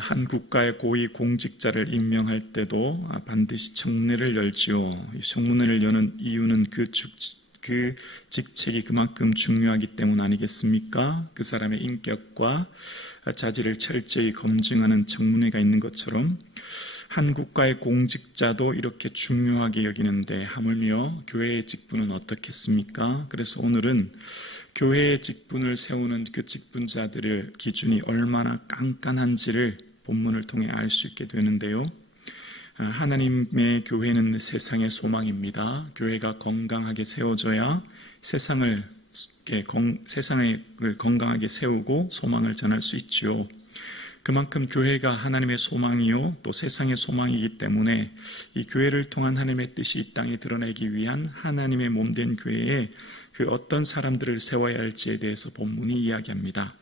한 국가의 고위 공직자를 임명할 때도 반드시 청문회를 열지요. 청문회를 여는 이유는 그 직책이 그만큼 중요하기 때문 아니겠습니까? 그 사람의 인격과 자질을 철저히 검증하는 청문회가 있는 것처럼 한 국가의 공직자도 이렇게 중요하게 여기는데 하물며 교회의 직분은 어떻겠습니까? 그래서 오늘은 교회의 직분을 세우는 그 직분자들의 기준이 얼마나 깐깐한지를 본문을 통해 알 수 있게 되는데요. 하나님의 교회는 세상의 소망입니다. 교회가 건강하게 세워져야 세상을 건강하게 세우고 소망을 전할 수 있죠. 그만큼 교회가 하나님의 소망이요 또 세상의 소망이기 때문에 이 교회를 통한 하나님의 뜻이 이 땅에 드러내기 위한 하나님의 몸된 교회에 그 어떤 사람들을 세워야 할지에 대해서 본문이 이야기합니다.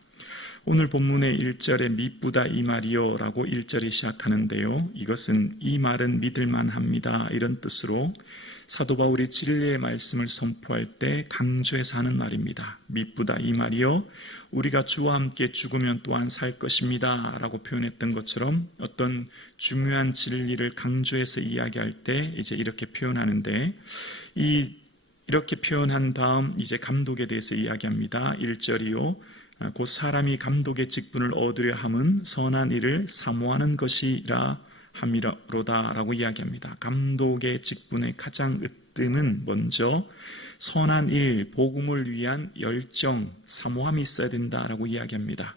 오늘 본문의 1절에 미쁘다 이 말이요 라고 1절이 시작하는데요. 이것은 이 말은 믿을만 합니다 이런 뜻으로 사도 바울이 진리의 말씀을 선포할 때 강조해서 하는 말입니다. 미쁘다 이 말이요 우리가 주와 함께 죽으면 또한 살 것입니다 라고 표현했던 것처럼 어떤 중요한 진리를 강조해서 이야기할 때 이제 이렇게 표현하는데 이렇게 표현한 다음 이제 감독에 대해서 이야기합니다. 1절이요 곧 사람이 감독의 직분을 얻으려 함은 선한 일을 사모하는 것이라 함이로다 라고 이야기합니다. 감독의 직분의 가장 으뜸은 먼저 선한 일, 복음을 위한 열정, 사모함이 있어야 된다라고 이야기합니다.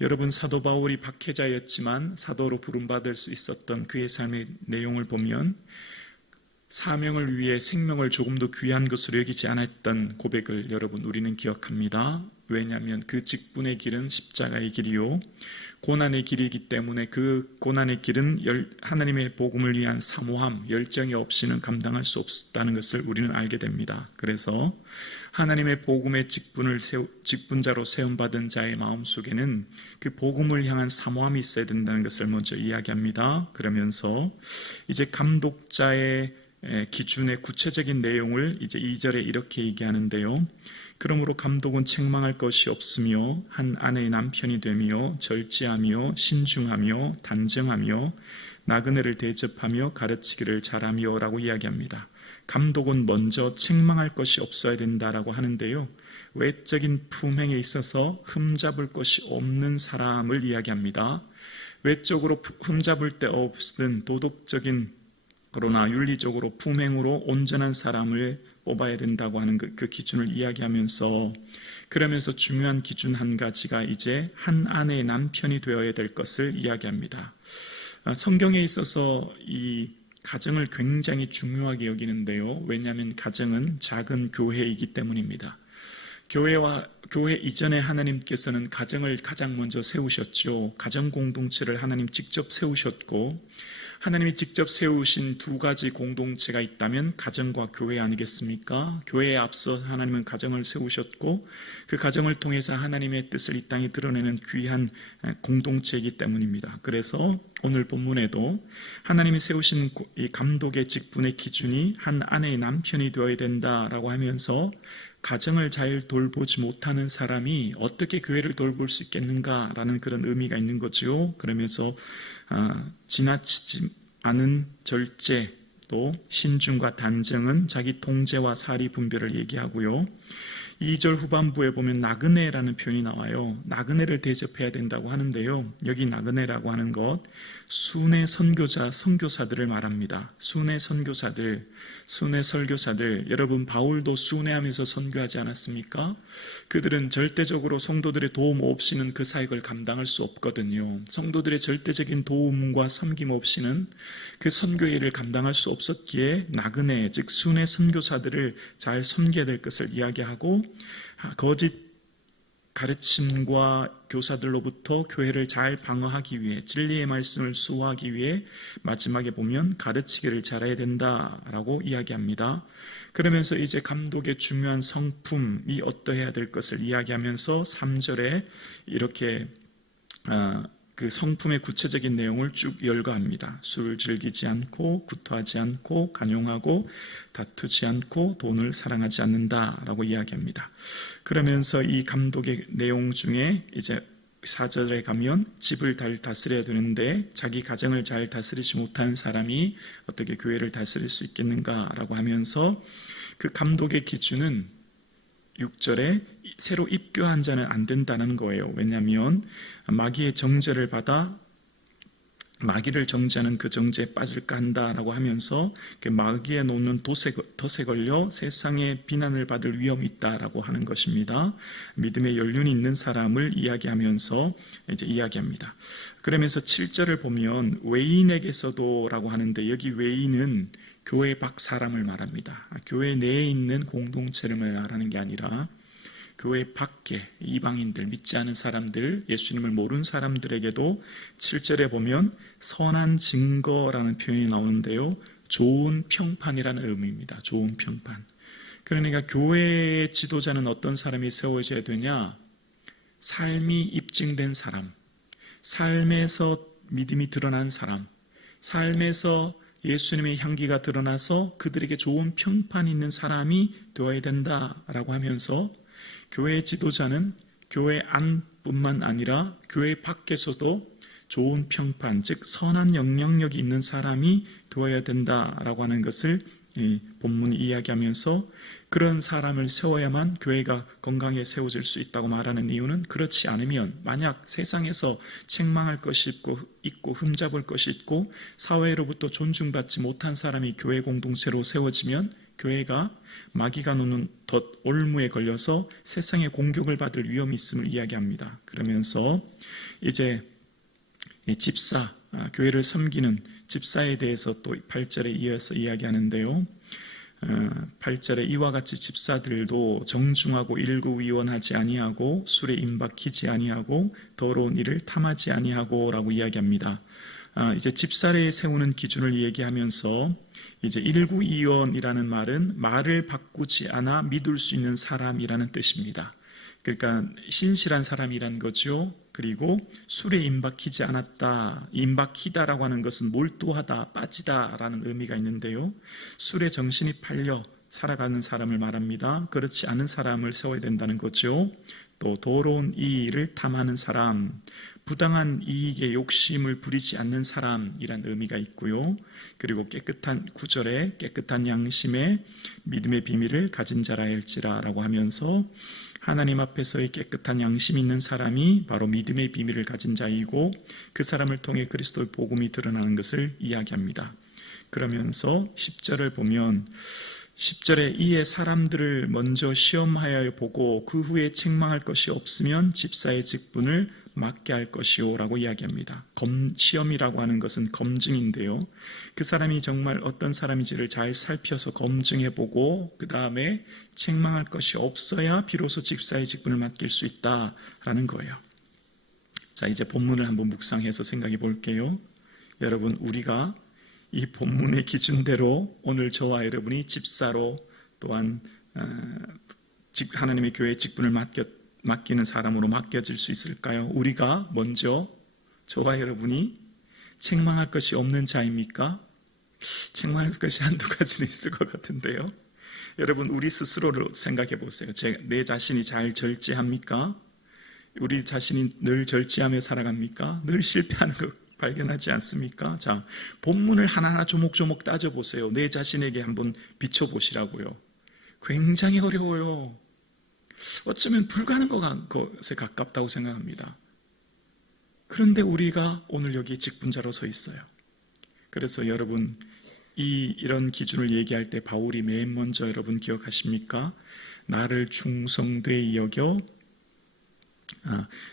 여러분 사도 바울이 박해자였지만 사도로 부름받을 수 있었던 그의 삶의 내용을 보면 사명을 위해 생명을 조금도 귀한 것으로 여기지 않았던 고백을 여러분 우리는 기억합니다. 왜냐하면 그 직분의 길은 십자가의 길이요 고난의 길이기 때문에 그 고난의 길은 하나님의 복음을 위한 사모함, 열정이 없이는 감당할 수 없다는 것을 우리는 알게 됩니다. 그래서 하나님의 복음의 직분자로 세움받은 자의 마음속에는 그 복음을 향한 사모함이 있어야 된다는 것을 먼저 이야기합니다. 그러면서 이제 감독자의 기준의 구체적인 내용을 이제 2절에 이렇게 얘기하는데요. 그러므로 감독은 책망할 것이 없으며 한 아내의 남편이 되며 절제하며 신중하며 단정하며 나그네를 대접하며 가르치기를 잘하며 라고 이야기합니다. 감독은 먼저 책망할 것이 없어야 된다라고 하는데요. 외적인 품행에 있어서 흠잡을 것이 없는 사람을 이야기합니다. 외적으로 흠잡을 데 없는 도덕적인 그러나 윤리적으로 품행으로 온전한 사람을 뽑아야 된다고 하는 그 기준을 이야기하면서 그러면서 중요한 기준 한 가지가 이제 한 아내의 남편이 되어야 될 것을 이야기합니다. 성경에 있어서 이 가정을 굉장히 중요하게 여기는데요. 왜냐하면 가정은 작은 교회이기 때문입니다. 교회 이전에 하나님께서는 가정을 가장 먼저 세우셨죠. 가정 공동체를 하나님 직접 세우셨고 하나님이 직접 세우신 두 가지 공동체가 있다면 가정과 교회 아니겠습니까? 교회에 앞서 하나님은 가정을 세우셨고 그 가정을 통해서 하나님의 뜻을 이 땅에 드러내는 귀한 공동체이기 때문입니다. 그래서 오늘 본문에도 하나님이 세우신 이 감독의 직분의 기준이 한 아내의 남편이 되어야 된다라고 하면서 가정을 잘 돌보지 못하는 사람이 어떻게 교회를 돌볼 수 있겠는가라는 그런 의미가 있는 거죠. 그러면서 지나치지 않은 절제 또 신중과 단정은 자기 통제와 사리 분별을 얘기하고요. 2절 후반부에 보면 나그네라는 표현이 나와요. 나그네를 대접해야 된다고 하는데요. 여기 나그네라고 하는 것 순회 선교사들을 말합니다. 순회 선교사들, 순회 설교사들. 여러분 바울도 순회하면서 선교하지 않았습니까? 그들은 절대적으로 성도들의 도움 없이는 그 사역을 감당할 수 없거든요. 성도들의 절대적인 도움과 섬김 없이는 그 선교일을 감당할 수 없었기에 나그네 즉 순회 선교사들을 잘 섬겨야 될 것을 이야기하고 거짓 가르침과 교사들로부터 교회를 잘 방어하기 위해 진리의 말씀을 수호하기 위해 마지막에 보면 가르치기를 잘해야 된다라고 이야기합니다. 그러면서 이제 감독의 중요한 성품이 어떠해야 될 것을 이야기하면서 3절에 이렇게 그 성품의 구체적인 내용을 쭉 열거합니다. 술을 즐기지 않고 구토하지 않고 간용하고 다투지 않고 돈을 사랑하지 않는다라고 이야기합니다. 그러면서 이 감독의 내용 중에 이제 4절에 가면 집을 잘 다스려야 되는데 자기 가정을 잘 다스리지 못하는 사람이 어떻게 교회를 다스릴 수 있겠는가라고 하면서 그 감독의 기준은 6절에 새로 입교한 자는 안 된다는 거예요. 왜냐하면 마귀의 정죄를 받아 마귀를 정죄하는 그 정죄에 빠질까 한다라고 하면서 마귀에 놓는 덫에 걸려 세상의 비난을 받을 위험이 있다라고 하는 것입니다. 믿음의 연륜이 있는 사람을 이야기하면서 이제 이야기합니다. 그러면서 7절을 보면 외인에게서도라고 하는데 여기 외인은 교회 밖 사람을 말합니다. 교회 내에 있는 공동체를 말하는 게 아니라 교회 밖에 이방인들, 믿지 않은 사람들, 예수님을 모르는 사람들에게도 7절에 보면 선한 증거라는 표현이 나오는데요. 좋은 평판이라는 의미입니다. 좋은 평판. 그러니까 교회의 지도자는 어떤 사람이 세워져야 되냐? 삶이 입증된 사람, 삶에서 믿음이 드러난 사람, 삶에서 예수님의 향기가 드러나서 그들에게 좋은 평판이 있는 사람이 되어야 된다라고 하면서 교회 지도자는 교회 안뿐만 아니라 교회 밖에서도 좋은 평판, 즉 선한 영향력이 있는 사람이 되어야 된다라고 하는 것을 본문이 이야기하면서 그런 사람을 세워야만 교회가 건강하게 세워질 수 있다고 말하는 이유는 그렇지 않으면 만약 세상에서 책망할 것이 있고 흠잡을 것이 있고 사회로부터 존중받지 못한 사람이 교회 공동체로 세워지면 교회가 마귀가 놓는 덫 올무에 걸려서 세상의 공격을 받을 위험이 있음을 이야기합니다. 그러면서 이제 집사, 교회를 섬기는 집사에 대해서 또 8절에 이어서 이야기하는데요. 8절에 이와 같이 집사들도 정중하고 일구위원하지 아니하고 술에 임박히지 아니하고 더러운 일을 탐하지 아니하고 라고 이야기합니다. 이제 집사를 세우는 기준을 얘기하면서 이제 일구위원이라는 말은 말을 바꾸지 않아 믿을 수 있는 사람이라는 뜻입니다. 그러니까 신실한 사람이란 거죠. 그리고 술에 임박히지 않았다. 임박히다라고 하는 것은 몰두하다, 빠지다라는 의미가 있는데요. 술에 정신이 팔려 살아가는 사람을 말합니다. 그렇지 않은 사람을 세워야 된다는 거죠. 또 더러운 이익을 탐하는 사람, 부당한 이익에 욕심을 부리지 않는 사람이란 의미가 있고요. 그리고 깨끗한 9절에 깨끗한 양심에 믿음의 비밀을 가진 자라 할지라라고 하면서 하나님 앞에서의 깨끗한 양심 있는 사람이 바로 믿음의 비밀을 가진 자이고 그 사람을 통해 그리스도의 복음이 드러나는 것을 이야기합니다. 그러면서 10절을 보면 10절에 이에 사람들을 먼저 시험하여 보고 그 후에 책망할 것이 없으면 집사의 직분을 맡게 할 것이요 라고 이야기합니다. 시험이라고 하는 것은 검증인데요. 그 사람이 정말 어떤 사람인지를 잘 살펴서 검증해보고 그 다음에 책망할 것이 없어야 비로소 집사의 직분을 맡길 수 있다라는 거예요. 자, 이제 본문을 한번 묵상해서 생각해 볼게요. 여러분, 우리가 이 본문의 기준대로 오늘 저와 여러분이 집사로 또한 하나님의 교회의 직분을 맡기는 사람으로 맡겨질 수 있을까요? 우리가 먼저 저와 여러분이 책망할 것이 없는 자입니까? 책망할 것이 한두 가지는 있을 것 같은데요. 여러분, 우리 스스로를 생각해 보세요. 내 자신이 잘 절제합니까? 우리 자신이 늘 절제하며 살아갑니까? 늘 실패하는 것 발견하지 않습니까? 자, 본문을 하나하나 조목조목 따져보세요. 내 자신에게 한번 비춰보시라고요. 굉장히 어려워요. 어쩌면 불가능한 것에 가깝다고 생각합니다. 그런데 우리가 오늘 여기 직분자로 서 있어요. 그래서 여러분, 이런 기준을 얘기할 때 바울이 맨 먼저 여러분 기억하십니까? 나를 충성되이 여겨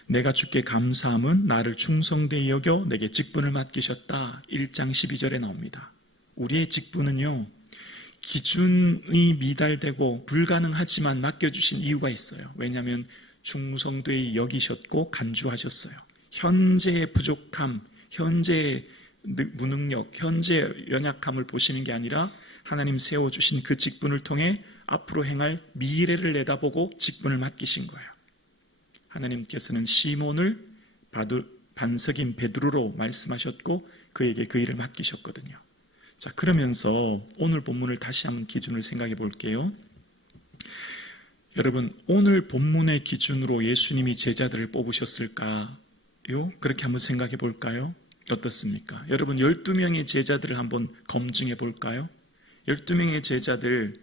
내가 주께 감사함은 나를 충성되이 여겨 내게 직분을 맡기셨다. 1장 12절에 나옵니다. 우리의 직분은요, 기준이 미달되고 불가능하지만 맡겨주신 이유가 있어요. 왜냐하면 충성되이 여기셨고 간주하셨어요. 현재의 부족함, 현재의 무능력, 현재의 연약함을 보시는 게 아니라 하나님 세워주신 그 직분을 통해 앞으로 행할 미래를 내다보고 직분을 맡기신 거예요. 하나님께서는 시몬을 반석인 베드로로 말씀하셨고 그에게 그 일을 맡기셨거든요. 자, 그러면서 오늘 본문을 다시 한번 기준을 생각해 볼게요. 여러분, 오늘 본문의 기준으로 예수님이 제자들을 뽑으셨을까요? 그렇게 한번 생각해 볼까요? 어떻습니까? 여러분, 12명의 제자들을 한번 검증해 볼까요? 12명의 제자들,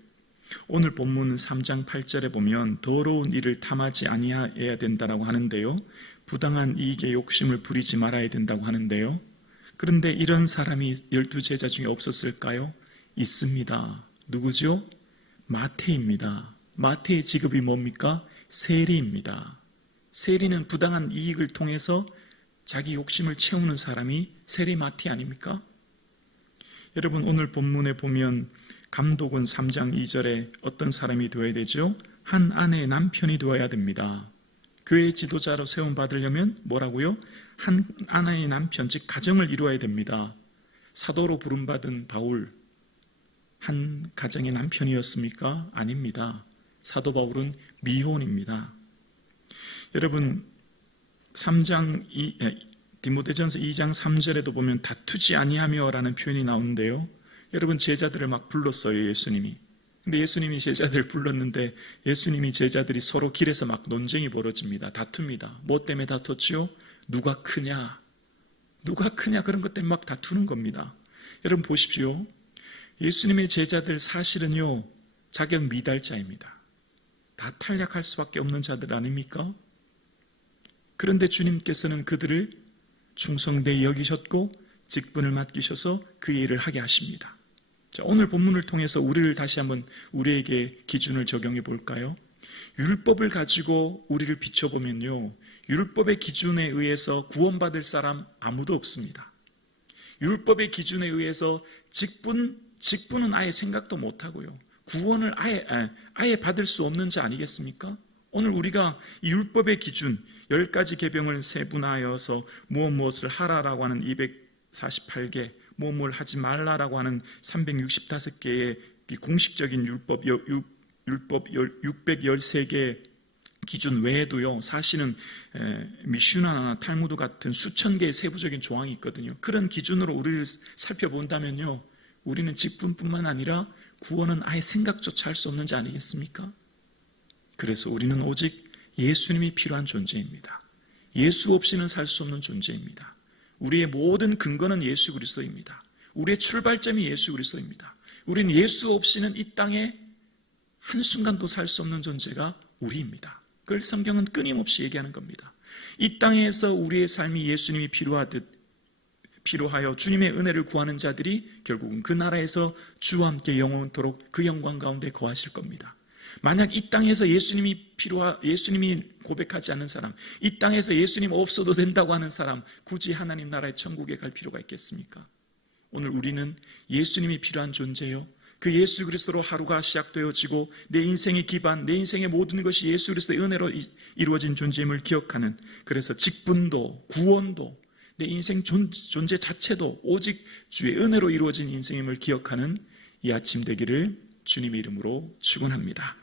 오늘 본문 3장 8절에 보면 더러운 일을 탐하지 아니해야 된다고 하는데요. 부당한 이익에 욕심을 부리지 말아야 된다고 하는데요. 그런데 이런 사람이 12제자 중에 없었을까요? 있습니다. 누구죠? 마태입니다. 마태의 직업이 뭡니까? 세리입니다. 세리는 부당한 이익을 통해서 자기 욕심을 채우는 사람이 세리 마태 아닙니까? 여러분, 오늘 본문에 보면 감독은 3장 2절에 어떤 사람이 되어야 되죠? 한 아내의 남편이 되어야 됩니다. 교회 지도자로 세움받으려면 뭐라고요? 한 아내의 남편, 즉 가정을 이루어야 됩니다. 사도로 부름받은 바울, 한 가정의 남편이었습니까? 아닙니다. 사도 바울은 미혼입니다. 여러분, 디모데전서 2장 3절에도 보면 다투지 아니하며 라는 표현이 나오는데요. 여러분, 제자들을 막 불렀어요, 예수님이. 근데 예수님이 제자들을 불렀는데 예수님이 제자들이 서로 길에서 막 논쟁이 벌어집니다. 다툽니다. 뭐 때문에 다퉜죠? 누가 크냐? 누가 크냐? 그런 것 때문에 막 다투는 겁니다. 여러분 보십시오. 예수님의 제자들 사실은요, 자격 미달자입니다. 다 탈락할 수밖에 없는 자들 아닙니까? 그런데 주님께서는 그들을 충성되이 여기셨고 직분을 맡기셔서 그 일을 하게 하십니다. 자, 오늘 본문을 통해서 우리를 다시 한번 우리에게 기준을 적용해 볼까요? 율법을 가지고 우리를 비춰보면요, 율법의 기준에 의해서 구원받을 사람 아무도 없습니다. 율법의 기준에 의해서 직분은 아예 생각도 못하고요, 구원을 아예 받을 수 없는 자 아니겠습니까? 오늘 우리가 이 율법의 기준 10가지 계명을 세분화하여서 무엇을 하라라고 하는 248개, 무엇을 하지 말라라고 하는 365개의 공식적인 율법 613개 기준 외에도요, 사실은 미슈나나 탈무드 같은 수천 개의 세부적인 조항이 있거든요. 그런 기준으로 우리를 살펴본다면요, 우리는 직분뿐만 아니라 구원은 아예 생각조차 할 수 없는 자 아니겠습니까? 그래서 우리는 오직 예수님이 필요한 존재입니다. 예수 없이는 살 수 없는 존재입니다. 우리의 모든 근거는 예수 그리스도입니다. 우리의 출발점이 예수 그리스도입니다. 우리는 예수 없이는 이 땅에 한순간도 살 수 없는 존재가 우리입니다. 그걸 성경은 끊임없이 얘기하는 겁니다. 이 땅에서 우리의 삶이 예수님이 필요하여 주님의 은혜를 구하는 자들이 결국은 그 나라에서 주와 함께 영원토록 그 영광 가운데 거하실 겁니다. 만약 이 땅에서 예수님이 고백하지 않는 사람, 이 땅에서 예수님 없어도 된다고 하는 사람, 굳이 하나님 나라의 천국에 갈 필요가 있겠습니까? 오늘 우리는 예수님이 필요한 존재요, 그 예수 그리스도로 하루가 시작되어지고 내 인생의 기반, 내 인생의 모든 것이 예수 그리스도의 은혜로 이루어진 존재임을 기억하는, 그래서 직분도 구원도 내 인생 존재 자체도 오직 주의 은혜로 이루어진 인생임을 기억하는 이 아침 되기를 주님의 이름으로 축원합니다.